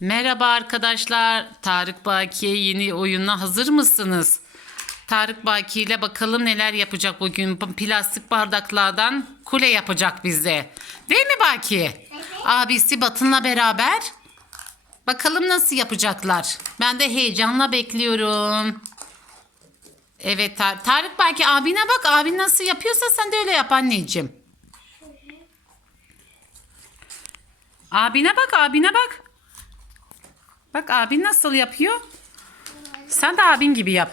Merhaba arkadaşlar. Tarık Baki'ye yeni oyununa hazır mısınız? Tarık Baki ile bakalım neler yapacak bugün. Plastik bardaklardan kule yapacak bize. Değil mi Baki? Abisi Batın'la beraber. Bakalım nasıl yapacaklar. Ben de heyecanla bekliyorum. Evet Tar- Tarık Baki abine bak. Abin nasıl yapıyorsa sen de öyle yap anneciğim. Abine bak abine bak. Bak abin nasıl yapıyor? Sen de abin gibi yap.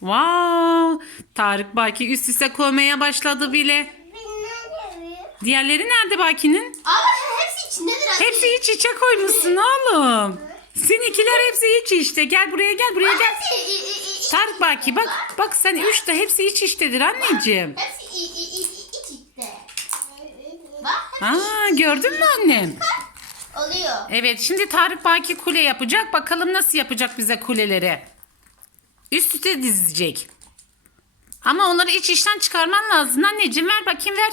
Wow! Tarık Baki üst üste koymaya başladı bile. Diğerleri nerede Baki'nin? Ama hepsi içindedir. Hepsi iç içe koymuşsun oğlum. Seninkiler hepsi iç işte. Gel buraya gel buraya gel. Hepsi i- i- Tarık Baki bak bak sen üç de hepsi iç içtedir anneciğim. Hepsi i- i- Aa gördün mü annem? Oluyor. Evet şimdi Tarık Baki kule yapacak. Bakalım nasıl yapacak bize kuleleri. Üst üste dizecek. Ama onları iç içten çıkarman lazım. Anneciğim ver bakayım ver.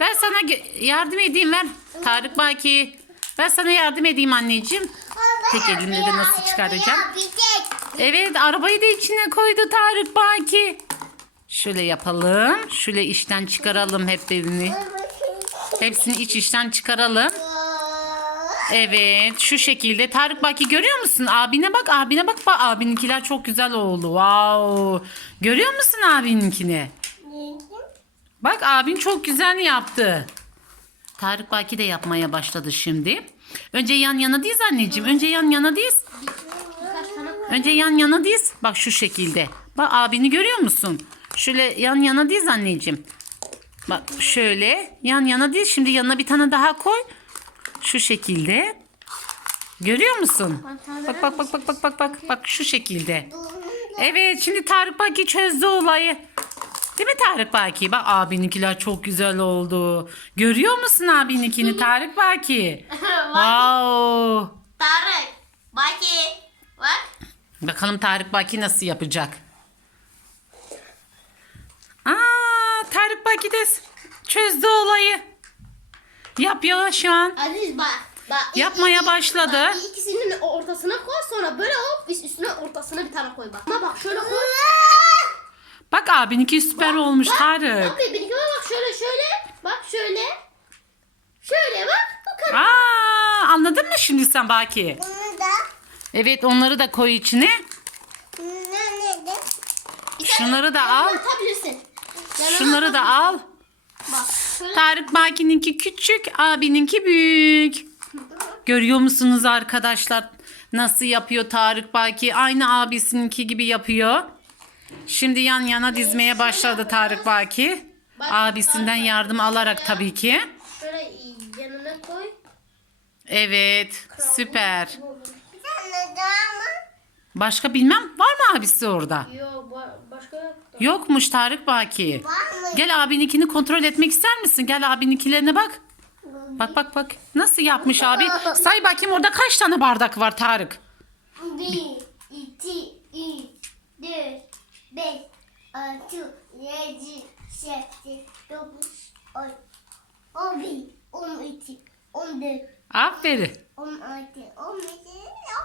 Ben sana yardım edeyim ver. Tarık Baki. Ben sana yardım edeyim anneciğim. Tek elimle de nasıl çıkaracağım? Evet arabayı da içine koydu Tarık Baki. Şöyle yapalım. Şöyle içten çıkaralım hepsini. Hepsini iç içten çıkaralım. Evet şu şekilde. Tarık Baki görüyor musun? Abine bak abine bak. bak abininkiler çok güzel oldu. Wow. Görüyor musun abininkini? Bak abin çok güzel yaptı. Tarık Baki de yapmaya başladı şimdi. Önce yan yana diz anneciğim. Önce yan yana diz. Önce yan yana diz. Bak şu şekilde. Bak abini görüyor musun? Şöyle yan yana diz anneciğim. Bak şöyle yan yana diz. Şimdi yanına bir tane daha koy. Şu şekilde. Görüyor musun? Bak bak bak bak bak bak bak. Bak şu şekilde. Evet şimdi Tarık Baki çözdü olayı. Değil mi Tarık Baki? Bak abininkiler çok güzel oldu. Görüyor musun abininkini Tarık Baki? wow. Tarık. Baki. Bak. Bakalım Tarık Baki nasıl yapacak? Aa, Tarık Baki de çözdü olayı. Yapıyor şu an. Aziz bak. bak. Yapmaya başladı. Bak, ikisinin ortasına koy sonra böyle hop üst- üstüne ortasına bir tane koy bak. Ama bak şöyle koy. Bak abininki süper olmuş Tarık. Bak benimkine bak şöyle şöyle. Bak şöyle. Şöyle bak. Bu kadar. Aa, anladın mı şimdi sen Baki? Bunu da Evet onları da koy içine. nerede? Şunları da al. Atabilirsin. Yanına Şunları da al. Bak. Tarık Baki'ninki küçük, abininki büyük. Görüyor musunuz arkadaşlar? Nasıl yapıyor Tarık Baki? Aynı abisininki gibi yapıyor. Şimdi yan yana dizmeye başladı Tarık Baki. Abisinden yardım alarak tabii ki. Şöyle yanına koy. Evet, süper. Başka bilmem var mı abisi orada? Yok başka yok. Yokmuş Tarık Baki. Var mı? Gel abininkini kontrol etmek ister misin? Gel abininkilerine bak. Bak bak bak. Nasıl yapmış abi? Say bakayım orada kaç tane bardak var Tarık? Bir, iki, üç, dört, beş, altı, yedi, sekiz, dokuz, on, on bir, on iki, on dört, Aferin. on altı, on beş,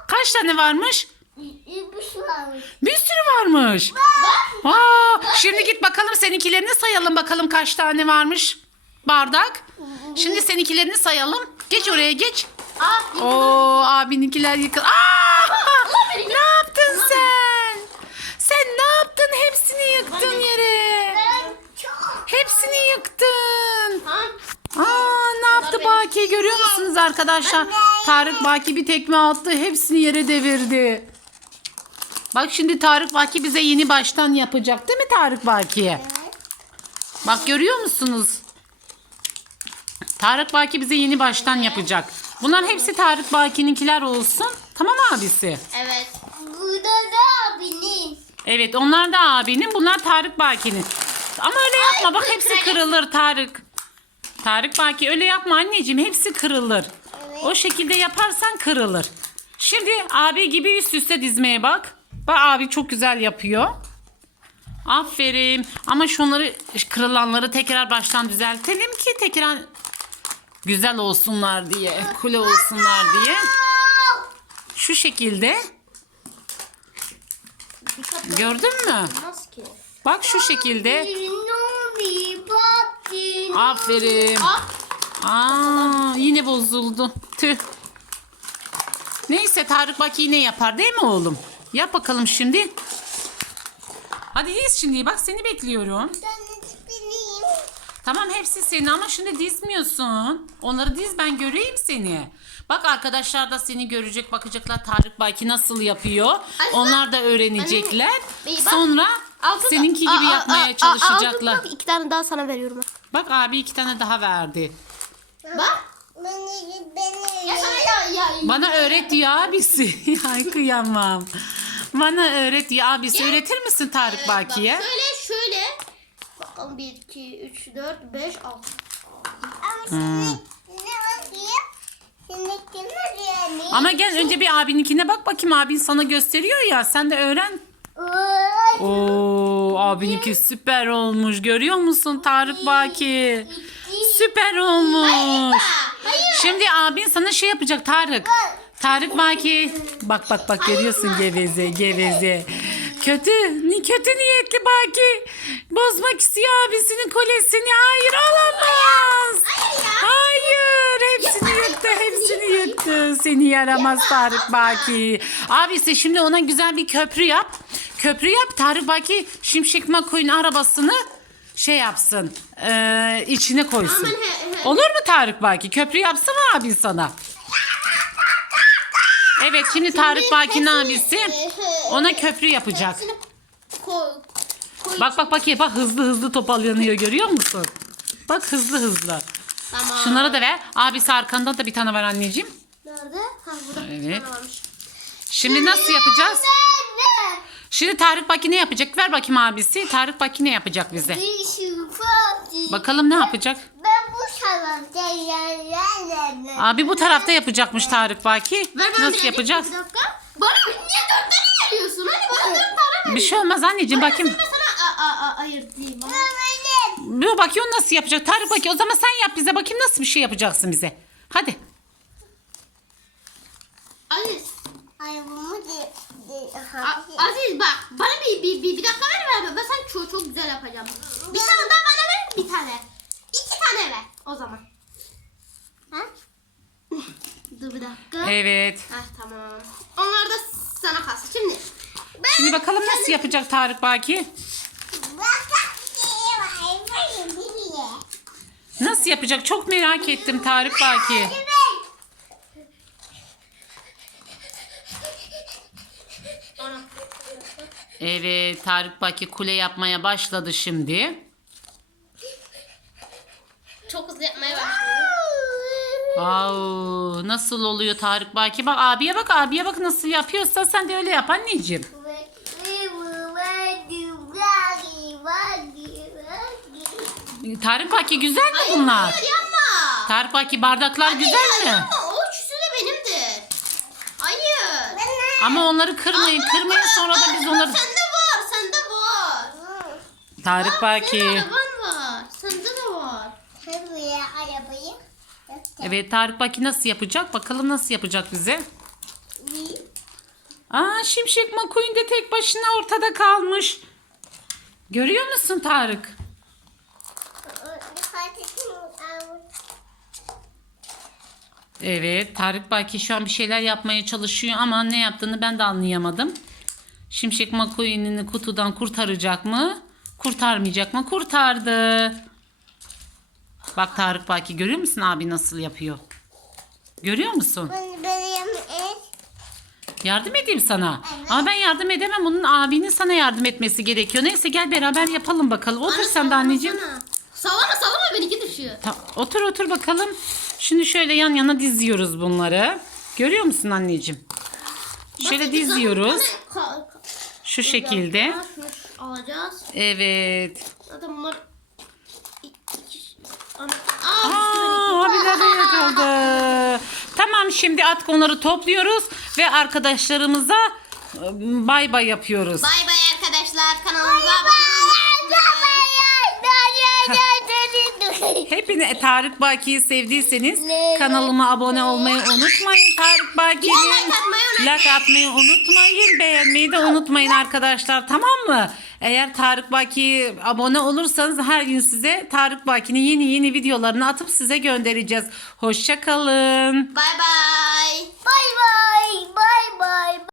Kaç tane varmış? üç varmış. Bir sürü varmış. Bak. Aa, şimdi git bakalım seninkilerini sayalım bakalım kaç tane varmış bardak. Şimdi seninkilerini sayalım. Geç oraya geç. Aa, Oo abininkiler yıkıl. Aa! ne yaptın sen? Sen ne yaptın? Hepsini yıktın yere. Hepsini yıktın. Aa ne yaptı Baki görüyor musunuz arkadaşlar? Tarık Baki bir tekme attı hepsini yere devirdi. Bak şimdi Tarık Baki bize yeni baştan yapacak değil mi Tarık Baki? Bak görüyor musunuz? Tarık Baki bize yeni baştan yapacak. Bunların hepsi Tarık Baki'ninkiler olsun. Tamam abisi. Evet. burada da abinin. Evet onlar da abinin bunlar Tarık Baki'nin. Ama öyle yapma bak hepsi kırılır Tarık. Tarık Baki öyle yapma anneciğim hepsi kırılır. O şekilde yaparsan kırılır. Şimdi abi gibi üst üste dizmeye bak. Bak abi çok güzel yapıyor. Aferin. Ama şunları kırılanları tekrar baştan düzeltelim ki tekrar Güzel olsunlar diye, kule olsunlar diye. Şu şekilde. Gördün mü? Bak şu şekilde. Aferin. Aa, yine bozuldu. Tüh. Neyse Tarık bak yine yapar değil mi oğlum? Yap bakalım şimdi. Hadi diz şimdi. Bak seni bekliyorum. Tamam hepsi senin ama şimdi dizmiyorsun. Onları diz ben göreyim seni. Bak arkadaşlar da seni görecek bakacaklar Tarık Baki nasıl yapıyor. Anne, Onlar da öğrenecekler. Anne, bak. Sonra Altın- seninki gibi aa, yapmaya aa, çalışacaklar. altın bak, iki tane daha sana veriyorum. bak. Abi iki tane daha verdi. Bak. Beni, beni. Ya sana ya ya. Bana öğret diyor abisi. Ay kıyamam. Bana öğret diyor abisi. Öğretir misin Tarık Evet, bak, Baki'ye? Şöyle şöyle. Bakalım 1, 2, 3, 4, 5, 6. Ama şimdi ne bakayım? Şimdi kim yani? Ama gel önce bir abininkine bak bakayım abin sana gösteriyor ya sen de öğren. Oy. Oo abininki süper olmuş görüyor musun Tarık Baki? Süper olmuş. Hayır. Şimdi abin sana şey yapacak Tarık. Tarık Baki. Bak bak bak görüyorsun geveze geveze. Kötü, ni kötü niyetli Baki. Bozmak istiyor abisinin kolesini. Hayır olamaz. Hayır, hepsini yuttu, hepsini yuttu. Seni yaramaz Tarık Baki. Abisi şimdi ona güzel bir köprü yap. Köprü yap Tarık Baki Şimşek McQueen arabasını şey yapsın. eee, içine koysun. Olur mu Tarık Baki? Köprü yapsın mı abin sana? Evet şimdi Tarık Baki'nin abisi ona köprü yapacak. Bak bak bak bak hızlı hızlı toparlanıyor görüyor musun? Bak hızlı hızlı. Tamam. Şunları da ver. Abisi arkanda da bir tane var anneciğim. Nerede? Ha burada Evet. varmış. Şimdi nasıl yapacağız? Şimdi Tarık Baki ne yapacak? Ver bakayım abisi. Tarık Baki ne yapacak bize? Bakalım ne yapacak? Ben bu tarafta yerlerle. Abi bu tarafta yapacakmış Tarık Baki. Ver ben Nasıl yapacağız? Bir dakika. Bana niye dört tane veriyorsun? Hadi bana dört tane ver. Bir şey olmaz anneciğim bakayım. Ben sana a, a, a, ayırtayım. Bir bakayım nasıl yapacak. Tarık Baki o zaman sen yap bize. Bakayım nasıl bir şey yapacaksın bize. Hadi. Aziz. Ay bunu de. de A- ha. Aziz bak. Bana bir, bir, bir, bir dakika ver ver. Ben sen çok, çok güzel yapacağım. Bir tane daha bana ver. Bir tane. İki tane ver. O zaman. Ha? Dur bir dakika. Evet. Heh, tamam. Onlar da sana kalsın. Şimdi. Ben Şimdi bakalım nasıl yapacak Tarık Baki. Bak şey bir ye. Nasıl yapacak? Çok merak ettim Tarık Baki. Evet. Tarık Baki kule yapmaya başladı şimdi. Çok hızlı yapmaya başladı. Au, nasıl oluyor Tarık Baki? Bak abiye bak abiye bak nasıl yapıyorsa sen de öyle yap anneciğim. Tarık Baki güzel mi Hayır, bunlar? hayır yapma. Tarık Baki bardaklar güzel Hayır, mi? yapma. O üçüsü de benimdir. Hayır. Ama onları kırmayın Aa, kırmayın bak, sonra da biz onları... Sende var, sende var. Tarık Senin Baki. araban var. Sende de var. arabayı Evet Tarık Baki nasıl yapacak? Bakalım nasıl yapacak bize? Aa Şimşek McQueen de tek başına ortada kalmış. Görüyor musun Tarık? Evet Tarık Baki şu an bir şeyler yapmaya çalışıyor ama ne yaptığını ben de anlayamadım. Şimşek McQueen'ini kutudan kurtaracak mı? Kurtarmayacak mı? Kurtardı. Bak Tarık Baki görüyor musun abi nasıl yapıyor? Görüyor musun? Yardım edeyim sana. Ama ben yardım edemem. Onun abinin sana yardım etmesi gerekiyor. Neyse gel beraber yapalım bakalım. Otur sen de anneciğim. Sallama sallama benimki düşüyor. Ta- otur otur bakalım. Şimdi şöyle yan yana diziyoruz bunları. Görüyor musun anneciğim? Şöyle diziyoruz. ka- Şu şekilde. Alacağız. Evet. Zaten bunlar... Aa, Aa, abiler de yakaladı. Tamam şimdi artık onları topluyoruz ve arkadaşlarımıza e, bay bay yapıyoruz. Bay bay arkadaşlar kanalımıza abone beni Tarık Baki'yi sevdiyseniz kanalıma abone olmayı unutmayın. Tarık Baki'nin like atmayı unutmayın. Beğenmeyi de unutmayın arkadaşlar tamam mı? Eğer Tarık Baki'ye abone olursanız her gün size Tarık Baki'nin yeni yeni videolarını atıp size göndereceğiz. Hoşçakalın. Bay bay. Bay bay. Bay bay.